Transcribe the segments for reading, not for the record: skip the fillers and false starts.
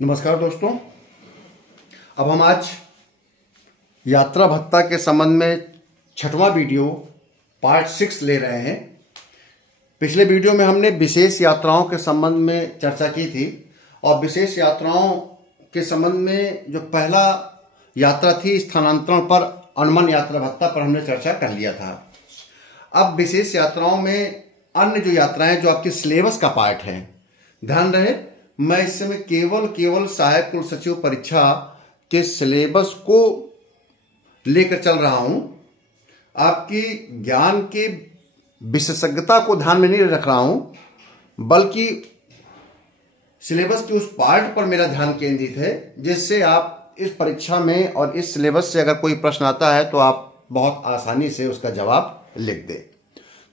नमस्कार दोस्तों। अब हम आज यात्रा भत्ता के संबंध में छठवां वीडियो पार्ट 6 ले रहे हैं। पिछले वीडियो में हमने विशेष यात्राओं के संबंध में चर्चा की थी और विशेष यात्राओं के संबंध में जो पहला यात्रा थी स्थानांतरण पर अनुमान यात्रा भत्ता पर हमने चर्चा कर लिया था। अब विशेष यात्राओं में अन्य जो यात्राएं जो आपके सिलेबस का पार्ट है, ध्यान रहे मैं इस समय केवल सहायक कुल सचिव परीक्षा के सिलेबस को लेकर चल रहा हूं। आपकी ज्ञान के विशेषज्ञता को ध्यान में नहीं रख रहा हूं, बल्कि सिलेबस के उस पार्ट पर मेरा ध्यान केंद्रित है जिससे आप इस परीक्षा में और इस सिलेबस से अगर कोई प्रश्न आता है तो आप बहुत आसानी से उसका जवाब लिख दें।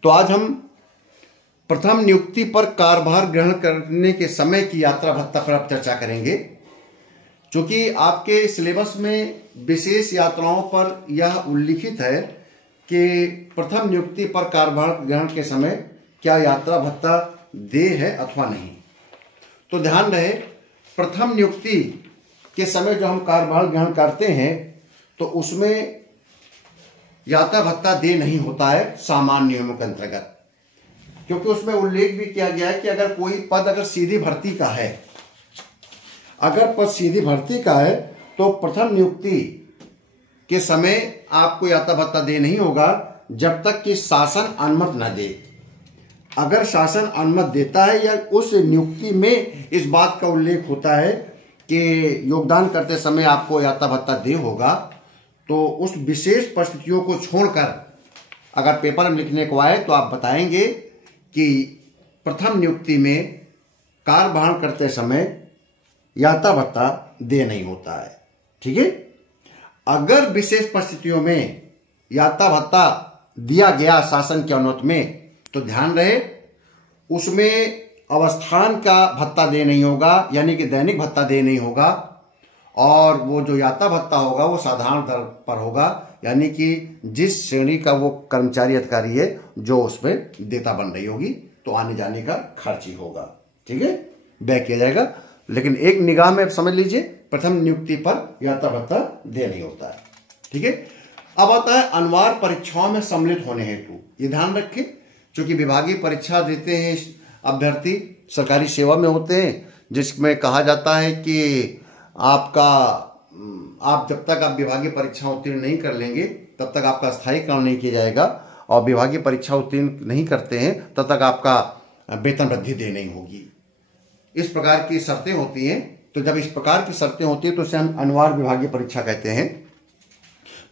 तो आज हम प्रथम नियुक्ति पर कार्यभार ग्रहण करने के समय की यात्रा भत्ता पर आप चर्चा करेंगे। चूंकि आपके सिलेबस में विशेष यात्राओं पर यह उल्लिखित है कि प्रथम नियुक्ति पर कार्यभार ग्रहण के समय क्या यात्रा भत्ता दे है अथवा नहीं। तो ध्यान रहे प्रथम नियुक्ति के समय जो हम कार्यभार ग्रहण करते हैं तो उसमें यात्रा भत्ता दे नहीं होता है सामान्य नियमों के अंतर्गत, क्योंकि उसमें उल्लेख भी किया गया है कि अगर कोई पद अगर सीधी भर्ती का है, अगर पद सीधी भर्ती का है तो प्रथम नियुक्ति के समय आपको यात्रा भत्ता दे नहीं होगा जब तक कि शासन अनुमति न दे। अगर शासन अनुमति देता है या उस नियुक्ति में इस बात का उल्लेख होता है कि योगदान करते समय आपको यात्रा भत्ता दे होगा, तो उस विशेष परिस्थितियों को छोड़कर अगर पेपर में लिखने को आए तो आप बताएंगे कि प्रथम नियुक्ति में कार्यभार करते समय यात्रा भत्ता दे नहीं होता है। ठीक है। अगर विशेष परिस्थितियों में यात्रा भत्ता दिया गया शासन की अनुमति में तो ध्यान रहे उसमें अवस्थान का भत्ता दे नहीं होगा, यानी कि दैनिक भत्ता दे नहीं होगा, और वो जो यात्रा भत्ता होगा वो साधारण दर पर होगा, यानी कि जिस श्रेणी का वो कर्मचारी अधिकारी है जो उसमें देयता बन रही होगी तो आने जाने का खर्च ही होगा। ठीक है, व्यय किया जाएगा। लेकिन एक निगाह में समझ लीजिए प्रथम नियुक्ति पर यात्रा भत्ता दे नहीं होता है। ठीक है। अब आता है अनिवार्य परीक्षाओं में सम्मिलित होने हेतु। ये ध्यान रखें, क्योंकि विभागीय परीक्षा देते हैं अभ्यर्थी, सरकारी सेवा में होते हैं, जिसमें कहा जाता है कि आप जब तक आप विभागीय परीक्षा उत्तीर्ण नहीं कर लेंगे तब तक आपका स्थायीकरण नहीं किया जाएगा, और विभागीय परीक्षा उत्तीर्ण नहीं करते हैं तब तक आपका वेतन वृद्धि दे नहीं होगी। इस प्रकार की शर्तें होती हैं। तो जब इस प्रकार की शर्तें होती हैं तो उसे हम अनिवार्य विभागीय परीक्षा कहते हैं।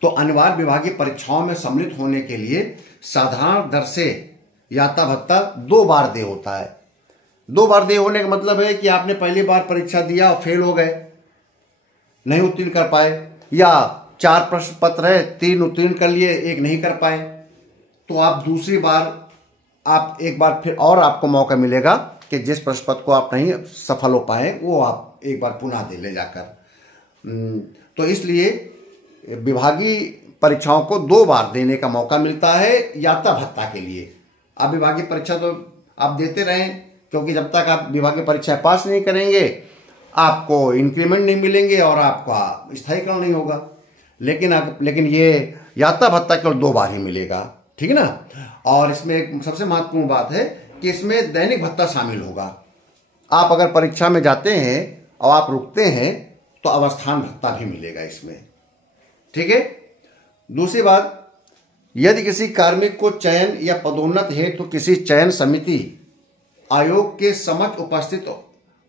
तो अनिवार्य विभागीय परीक्षाओं में सम्मिलित होने के लिए साधारण दर से यात्रा भत्ता 2 बार दे होता है। 2 बार दे होने का मतलब है कि आपने पहली बार परीक्षा दिया और फेल हो गए, नहीं उत्तीर्ण कर पाए, या 4 प्रश्न पत्र है, 3 उत्तीर्ण कर लिए, 1 नहीं कर पाए, तो आप दूसरी बार आप एक बार फिर और आपको मौका मिलेगा कि जिस प्रश्न पत्र को आप नहीं सफल हो पाए वो आप एक बार पुनः दे ले जाकर। तो इसलिए विभागीय परीक्षाओं को 2 बार देने का मौका मिलता है यात्रा भत्ता के लिए। अब विभागीय परीक्षा तो आप देते रहें, क्योंकि जब तक आप विभागीय परीक्षा पास नहीं करेंगे आपको इंक्रीमेंट नहीं मिलेंगे और आपका स्थायीकरण नहीं होगा। लेकिन ये यात्रा भत्ता केवल 2 बार ही मिलेगा। ठीक है ना। और इसमें एक सबसे महत्वपूर्ण बात है कि इसमें दैनिक भत्ता शामिल होगा। आप अगर परीक्षा में जाते हैं और आप रुकते हैं तो अवस्थान भत्ता भी मिलेगा इसमें। ठीक है। दूसरी बात, यदि किसी कार्मिक को चयन या पदोन्नत हेतु किसी चयन समिति आयोग के समक्ष उपस्थित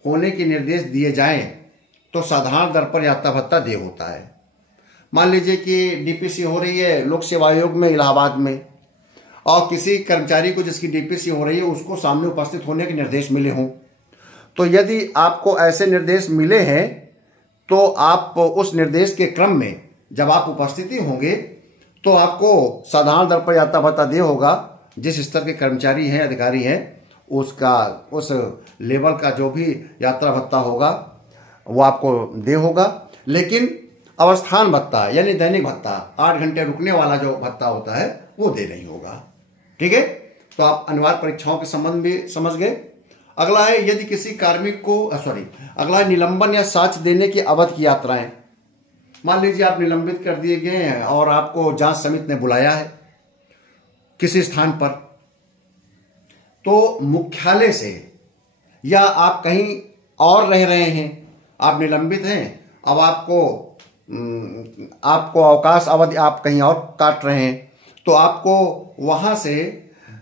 होने के निर्देश दिए जाएं तो साधारण दर पर यात्रा भत्ता दे होता है। मान लीजिए कि डीपीसी हो रही है लोक सेवा आयोग में इलाहाबाद में, और किसी कर्मचारी को जिसकी डीपीसी हो रही है उसको सामने उपस्थित होने के निर्देश मिले हों, तो यदि आपको ऐसे निर्देश मिले हैं तो आप उस निर्देश के क्रम में जब आप उपस्थिति होंगे तो आपको साधारण दर पर यात्रा भत्ता दे होगा। जिस स्तर के कर्मचारी हैं, अधिकारी हैं, उसका उस लेवल का जो भी यात्रा भत्ता होगा वो आपको दे होगा। लेकिन अवस्थान भत्ता यानी दैनिक भत्ता 8 घंटे रुकने वाला जो भत्ता होता है वो दे नहीं होगा। ठीक है। तो आप अनिवार्य परीक्षाओं के संबंध भी समझ गए। अगला है यदि किसी कार्मिक को अगला है निलंबन या साक्ष्य देने की अवधि की यात्राएं। मान लीजिए आप निलंबित कर दिए गए हैं और आपको जांच समिति ने बुलाया है किसी स्थान पर, तो मुख्यालय से या आप कहीं और रह रहे हैं, आप निलंबित हैं, अब आपको अवकाश अवधि आप कहीं और काट रहे हैं, तो आपको वहां से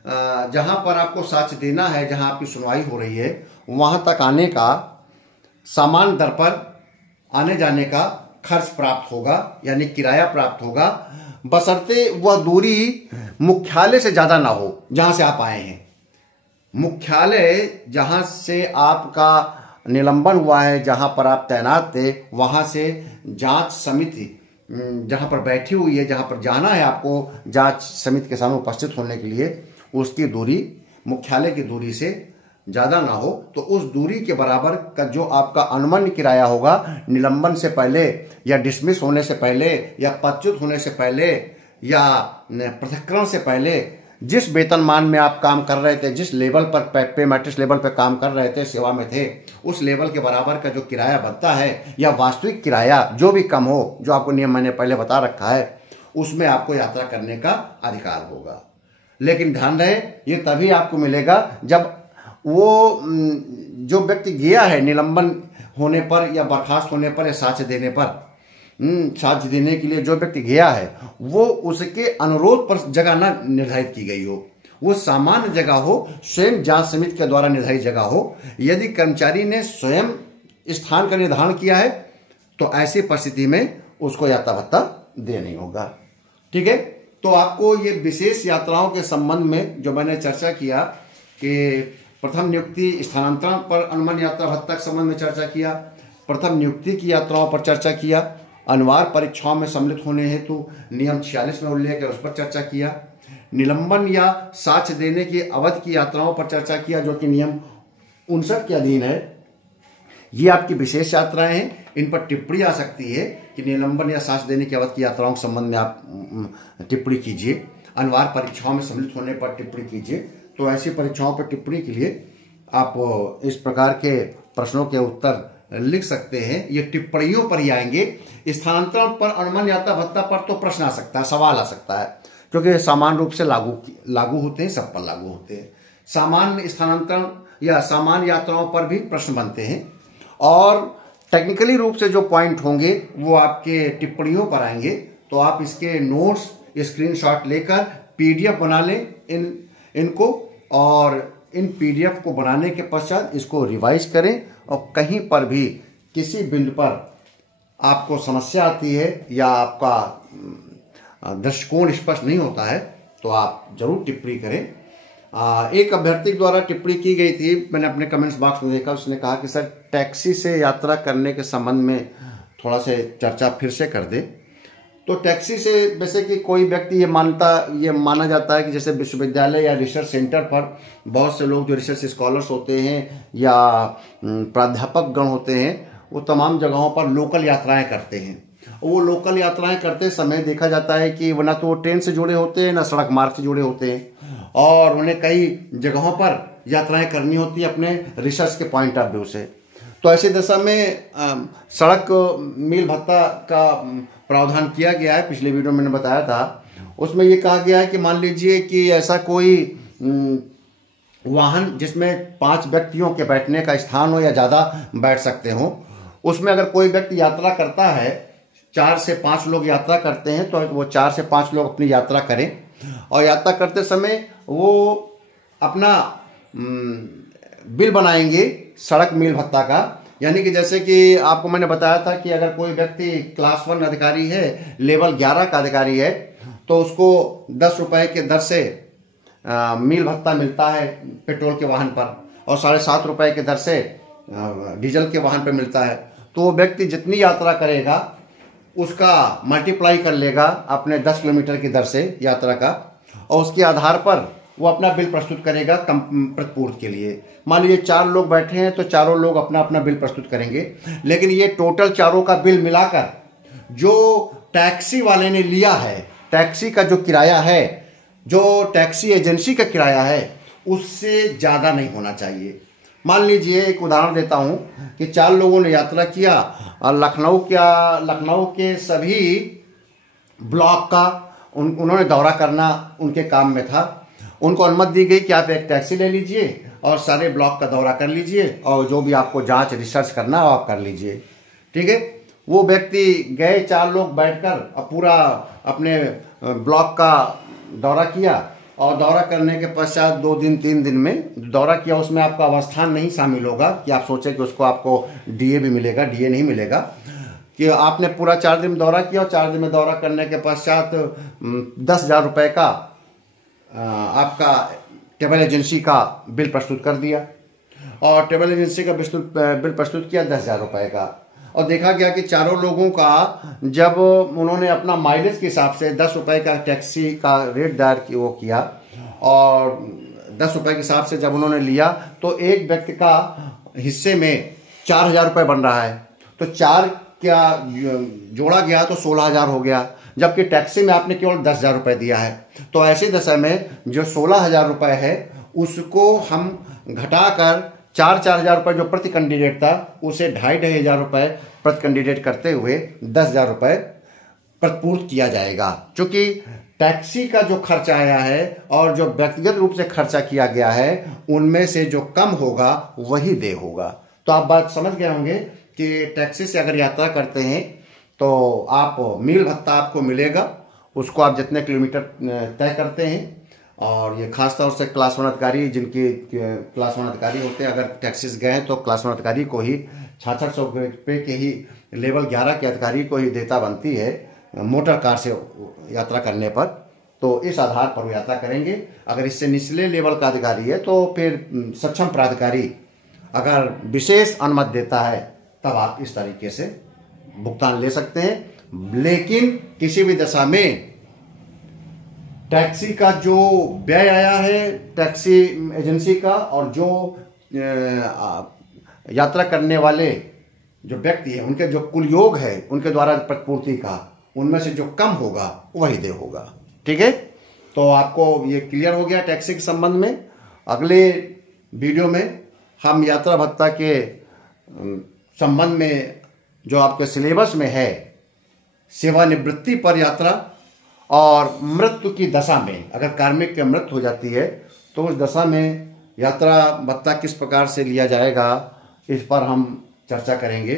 जहां पर आपको साक्ष्य देना है, जहां आपकी सुनवाई हो रही है, वहां तक आने का सामान दर पर आने जाने का खर्च प्राप्त होगा, यानी किराया प्राप्त होगा, बशर्ते वह दूरी मुख्यालय से ज्यादा ना हो जहां से आप आए हैं। मुख्यालय जहां से आपका निलंबन हुआ है, जहां पर आप तैनात थे, वहां से जांच समिति जहां पर बैठी हुई है, जहां पर जाना है आपको जांच समिति के सामने उपस्थित होने के लिए, उसकी दूरी मुख्यालय की दूरी से ज़्यादा ना हो, तो उस दूरी के बराबर का जो आपका अनुमान्य किराया होगा निलंबन से पहले या डिसमिस होने से पहले या पदच्युत होने से पहले या पृथक्करण से पहले, जिस वेतनमान में आप काम कर रहे थे, जिस लेवल पर पे मैट्रिक्स लेवल पर काम कर रहे थे, सेवा में थे, उस लेवल के बराबर का जो किराया बनता है या वास्तविक किराया जो भी कम हो, जो आपको नियम मैंने पहले बता रखा है, उसमें आपको यात्रा करने का अधिकार होगा। लेकिन ध्यान रहे ये तभी आपको मिलेगा जब वो जो व्यक्ति गया है निलंबन होने पर या बर्खास्त होने पर या साक्ष्य देने पर, साक्ष्य देने के लिए जो व्यक्ति गया है वो उसके अनुरोध पर जगह ना निर्धारित की गई हो, वो सामान्य जगह हो, स्वयं जांच समिति के द्वारा निर्धारित जगह हो। यदि कर्मचारी ने स्वयं स्थान का निर्धारण किया है तो ऐसी परिस्थिति में उसको यात्रा भत्ता देनी होगा। ठीक है, तो आपको ये विशेष यात्राओं के संबंध में जो मैंने चर्चा किया कि प्रथम नियुक्ति स्थानांतरण पर अनुमान यात्रा भत्ता के संबंध में चर्चा किया, प्रथम नियुक्ति की यात्राओं पर चर्चा किया, अनिवार्य परीक्षाओं में सम्मिलित होने हेतु नियम 46 में उल्लेख है उस पर चर्चा किया, निलंबन या साक्ष्य देने की अवधि की यात्राओं पर चर्चा किया जो कि नियम 59 के अधीन है। ये आपकी विशेष यात्राएं हैं, इन पर टिप्पणी आ सकती है कि निलंबन या साक्ष्य देने की अवधि की यात्राओं के संबंध में आप टिप्पणी कीजिए, अनिवार्य परीक्षाओं में सम्मिलित होने पर टिप्पणी कीजिए। तो ऐसी परीक्षाओं पर टिप्पणी के लिए आप इस प्रकार के प्रश्नों के उत्तर लिख सकते हैं। ये टिप्पणियों पर ही आएंगे। स्थानांतरण पर अनुमान यात्रा भत्ता पर तो प्रश्न आ सकता है, सवाल आ सकता है, क्योंकि सामान्य रूप से लागू होते हैं, सब पर लागू होते हैं। सामान्य स्थानांतरण या सामान्य यात्राओं पर भी प्रश्न बनते हैं और टेक्निकली रूप से जो पॉइंट होंगे वो आपके टिप्पणियों पर आएंगे। तो आप इसके नोट्स स्क्रीनशॉट लेकर पीडीएफ बना लें इनको, और इन पीडीएफ को बनाने के पश्चात इसको रिवाइज करें, और कहीं पर भी किसी बिंदु पर आपको समस्या आती है या आपका दृष्टिकोण स्पष्ट नहीं होता है तो आप जरूर टिप्पणी करें। एक अभ्यर्थी द्वारा टिप्पणी की गई थी, मैंने अपने कमेंट्स बॉक्स में देखा, उसने कहा कि सर टैक्सी से यात्रा करने के संबंध में थोड़ा से चर्चा फिर से कर दे। तो टैक्सी से वैसे कि कोई व्यक्ति ये माना जाता है कि जैसे विश्वविद्यालय या रिसर्च सेंटर पर बहुत से लोग जो रिसर्च स्कॉलर्स होते हैं या प्राध्यापक गण होते हैं, वो तमाम जगहों पर लोकल यात्राएं करते हैं। वो लोकल यात्राएं करते समय देखा जाता है कि ना तो वो ट्रेन से जुड़े होते हैं, ना सड़क मार्ग से जुड़े होते हैं, और उन्हें कई जगहों पर यात्राएं करनी होती है अपने रिसर्च के पॉइंट ऑफ व्यू से। तो ऐसी दशा में सड़क मील भत्ता का प्रावधान किया गया है। पिछले वीडियो में मैंने बताया था, उसमें ये कहा गया है कि मान लीजिए कि ऐसा कोई वाहन जिसमें 5 व्यक्तियों के बैठने का स्थान हो या ज़्यादा बैठ सकते हो, उसमें अगर कोई व्यक्ति यात्रा करता है, 4 से 5 लोग यात्रा करते हैं, तो वो 4 से 5 लोग अपनी यात्रा करें, और यात्रा करते समय वो अपना बिल बनाएंगे सड़क मील भत्ता का। यानी कि जैसे कि आपको मैंने बताया था कि अगर कोई व्यक्ति क्लास 1 अधिकारी है, लेवल 11 का अधिकारी है, तो उसको 10 रुपए के दर से मील भत्ता मिलता है पेट्रोल के वाहन पर, और 7.5 रुपए के दर से डीजल के वाहन पर मिलता है। तो वो व्यक्ति जितनी यात्रा करेगा उसका मल्टीप्लाई कर लेगा अपने 10 किलोमीटर की दर से यात्रा का, और उसके आधार पर वो अपना बिल प्रस्तुत करेगा प्रतिपूर्ति के लिए। मान लीजिए 4 लोग बैठे हैं तो चारों लोग अपना अपना बिल प्रस्तुत करेंगे, लेकिन ये टोटल चारों का बिल मिलाकर जो टैक्सी वाले ने लिया है, टैक्सी का जो किराया है, जो टैक्सी एजेंसी का किराया है, उससे ज़्यादा नहीं होना चाहिए। मान लीजिए एक उदाहरण देता हूं कि 4 लोगों ने यात्रा किया और लखनऊ के सभी ब्लॉक का उन्होंने दौरा करना उनके काम में था। उनको अनुमति दी गई कि आप एक टैक्सी ले लीजिए और सारे ब्लॉक का दौरा कर लीजिए और जो भी आपको जांच रिसर्च करना है आप कर लीजिए। ठीक है, वो व्यक्ति गए, 4 लोग बैठकर और पूरा अपने ब्लॉक का दौरा किया और दौरा करने के पश्चात 2 दिन 3 दिन में दौरा किया, उसमें आपका अवस्थान नहीं शामिल होगा कि आप सोचें कि उसको आपको डीए भी मिलेगा, डीए नहीं मिलेगा। कि आपने पूरा 4 दिन दौरा किया और 4 दिन में दौरा करने के पश्चात 10,000 रुपये का आपका ट्रैवल एजेंसी का बिल प्रस्तुत कर दिया और ट्रैवल एजेंसी का बिल प्रस्तुत किया 10,000 रुपये का, और देखा गया कि चारों लोगों का जब उन्होंने अपना माइलेज के हिसाब से 10 रुपये का टैक्सी का रेट दायर वो किया और 10 रुपये के हिसाब से जब उन्होंने लिया तो एक व्यक्ति का हिस्से में 4,000 रुपये बन रहा है, तो 4 क्या जोड़ा गया तो 16,000 हो गया, जबकि टैक्सी में आपने केवल 10,000 रुपये दिया है। तो ऐसी दशा में जो 16,000 रुपये है उसको हम घटाकर 4,000 रुपये जो प्रति कैंडिडेट था उसे 2,500 रुपये प्रति कैंडिडेट करते हुए 10,000 रुपये प्रतिपूर्त किया जाएगा। क्योंकि टैक्सी का जो खर्चा आया है और जो व्यक्तिगत रूप से खर्चा किया गया है उनमें से जो कम होगा वही देय होगा। तो आप बात समझ गए होंगे कि टैक्सी से अगर यात्रा करते हैं तो आप मील भत्ता आपको मिलेगा, उसको आप जितने किलोमीटर तय करते हैं। और ये खास तौर से क्लास 1 अधिकारी, जिनकी क्लास 1 अधिकारी होते हैं, अगर टैक्सीज गए हैं तो क्लास 1 अधिकारी को ही 6600 रुपये के ही लेवल 11 के अधिकारी को ही देता बनती है मोटर कार से यात्रा करने पर। तो इस आधार पर वो यात्रा करेंगे। अगर इससे निचले लेवल का अधिकारी है तो फिर सक्षम प्राधिकारी अगर विशेष अनुमति देता है तब आप इस तरीके से भुगतान ले सकते हैं। लेकिन किसी भी दशा में टैक्सी का जो व्यय आया है टैक्सी एजेंसी का और जो यात्रा करने वाले जो व्यक्ति है उनके जो कुल योग है उनके द्वारा प्रतिपूर्ति का, उनमें से जो कम होगा वही देय होगा। ठीक है, तो आपको ये क्लियर हो गया टैक्सी के संबंध में। अगले वीडियो में हम यात्रा भत्ता के संबंध में जो आपके सिलेबस में है सेवानिवृत्ति पर यात्रा और मृत्यु की दशा में, अगर कार्मिक की मृत्यु हो जाती है तो उस दशा में यात्रा भत्ता किस प्रकार से लिया जाएगा इस पर हम चर्चा करेंगे।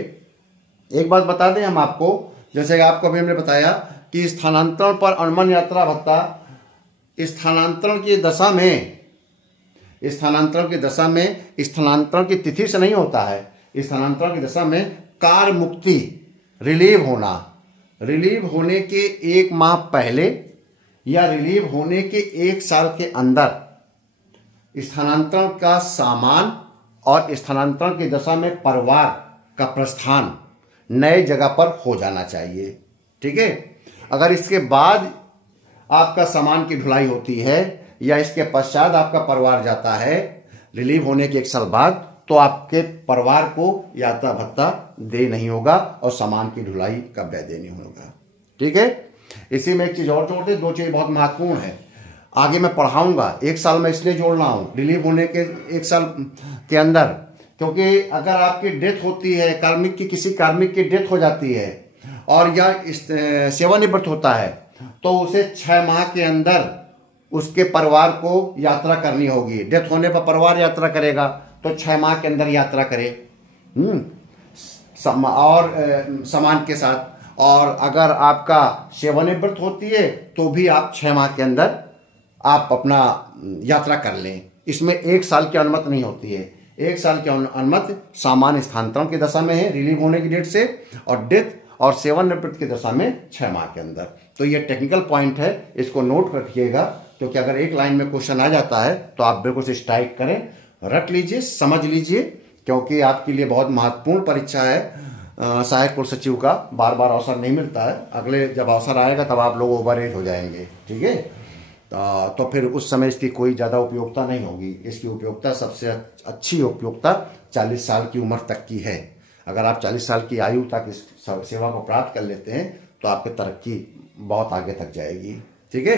एक बात बता दें हम आपको, जैसे आपको अभी हमने बताया कि स्थानांतरण पर अनुमान यात्रा भत्ता स्थानांतरण की दशा में स्थानांतरण की तिथि से नहीं होता है। स्थानांतरण की दशा में कार्य मुक्ति रिलीव होने के 1 माह पहले या रिलीव होने के 1 साल के अंदर स्थानांतरण का सामान और स्थानांतरण की दशा में परिवार का प्रस्थान नए जगह पर हो जाना चाहिए। ठीक है, अगर इसके बाद आपका सामान की ढुलाई होती है या इसके पश्चात आपका परिवार जाता है रिलीव होने के 1 साल बाद, तो आपके परिवार को यात्रा भत्ता दे नहीं होगा और सामान की ढुलाई का व्यय देनी होगा। ठीक है, इसी में एक चीज और जोड़ दे, 2 चीज बहुत महत्वपूर्ण है, आगे मैं पढ़ाऊंगा। 1 साल में इसलिए जोड़ रहा हूं रिलीव होने के 1 साल के अंदर, क्योंकि अगर आपकी डेथ होती है, किसी कार्मिक की डेथ हो जाती है और या सेवानिवृत्त होता है तो उसे 6 माह के अंदर उसके परिवार को यात्रा करनी होगी। डेथ होने पर परिवार यात्रा करेगा तो 6 माह के अंदर यात्रा करे और सामान के साथ। और अगर आपका सेवानिवृत्त होती है तो भी आप 6 माह के अंदर आप अपना यात्रा कर लें। इसमें 1 साल की अनुमति नहीं होती है। 1 साल की अनुमति सामान्य स्थानांतरण की दशा में है रिलीव होने की डेट से, और डेथ और सेवानिवृत्त की दशा में 6 माह के अंदर। तो ये टेक्निकल पॉइंट है, इसको नोट रखिएगा, क्योंकि अगर एक लाइन में क्वेश्चन आ जाता है तो आप बिल्कुल से स्ट्राइक करें, रट लीजिए, समझ लीजिए, क्योंकि आपके लिए बहुत महत्वपूर्ण परीक्षा है सहायक कुल सचिव का। बार बार अवसर नहीं मिलता है, अगले जब अवसर आएगा तब आप लोग ओवर एज हो जाएंगे। ठीक है, तो फिर उस समय इसकी कोई ज़्यादा उपयोगिता नहीं होगी। इसकी उपयोगिता सबसे अच्छी उपयोगिता 40 साल की उम्र तक की है। अगर आप 40 साल की आयु तक इस सेवा को प्राप्त कर लेते हैं तो आपकी तरक्की बहुत आगे तक जाएगी। ठीक है,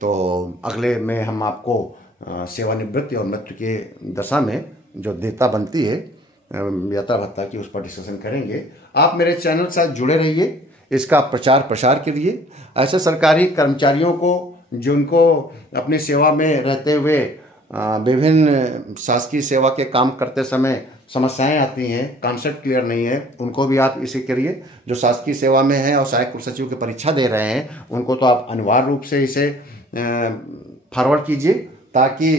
तो अगले में हम आपको सेवानिवृत्ति और मृत्यु के दशा में जो देयता बनती है यात्रा भत्ता की, उस पर डिस्कशन करेंगे। आप मेरे चैनल के साथ जुड़े रहिए, इसका प्रचार प्रसार के लिए। ऐसे सरकारी कर्मचारियों को जिनको अपनी सेवा में रहते हुए विभिन्न शासकीय सेवा के काम करते समय समस्याएं आती हैं, कॉन्सेप्ट क्लियर नहीं है, उनको भी आप इसे करिए। जो शासकीय सेवा में हैं और सहायक कुल सचिव की परीक्षा दे रहे हैं, उनको तो आप अनिवार्य रूप से इसे फॉरवर्ड कीजिए, ताकि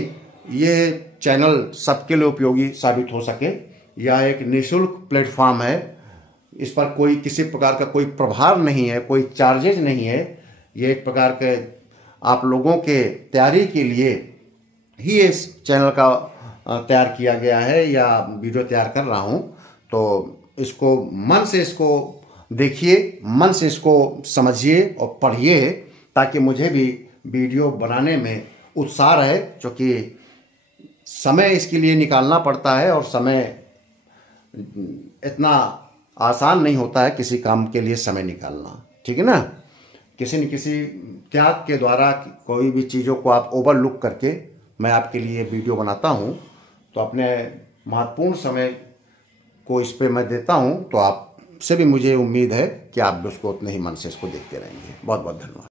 ये चैनल सबके लिए उपयोगी साबित हो सके। यह एक निःशुल्क प्लेटफॉर्म है, इस पर कोई किसी प्रकार का कोई प्रभार नहीं है, कोई चार्जेज नहीं है। ये एक प्रकार के आप लोगों के तैयारी के लिए ही इस चैनल का तैयार किया गया है या वीडियो तैयार कर रहा हूँ। तो इसको मन से इसको देखिए, मन से इसको समझिए और पढ़िए, ताकि मुझे भी वीडियो बनाने में उत्साह रहे, क्योंकि समय इसके लिए निकालना पड़ता है और समय इतना आसान नहीं होता है किसी काम के लिए समय निकालना, ठीक है ना। किसी न किसी त्याग के द्वारा कोई भी चीज़ों को आप ओवरलुक करके मैं आपके लिए वीडियो बनाता हूँ, तो अपने महत्वपूर्ण समय को इस पे मैं देता हूँ। तो आपसे भी मुझे उम्मीद है कि आप भी उसको उतने ही मन से इसको देखते रहेंगे। बहुत बहुत धन्यवाद।